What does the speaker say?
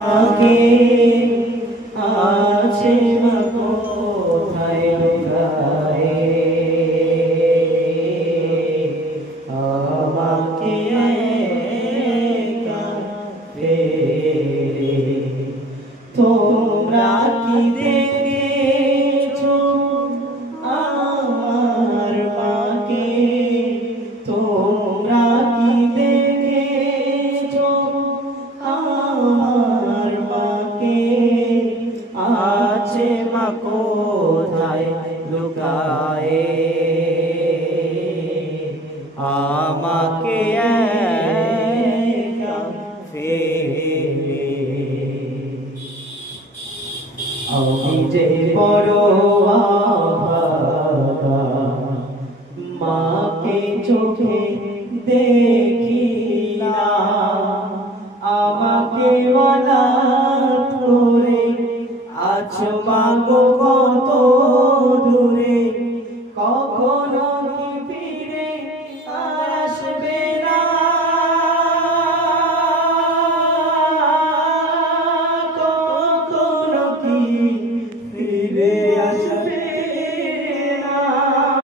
আগে আছে মা কোথায় লুকায়ে আমাকে একা ফেলে তোমরা কি দেখেছো আমার মাকে তোমরা কি দেখেছো আমার মাকে আছে মা কোথায় লুকায়ে আমাকে একা ফেলে আমি যে বড় আভাগা মাকে চোখে দেখি না আমাকে অনাথ করে আছো মা গো কত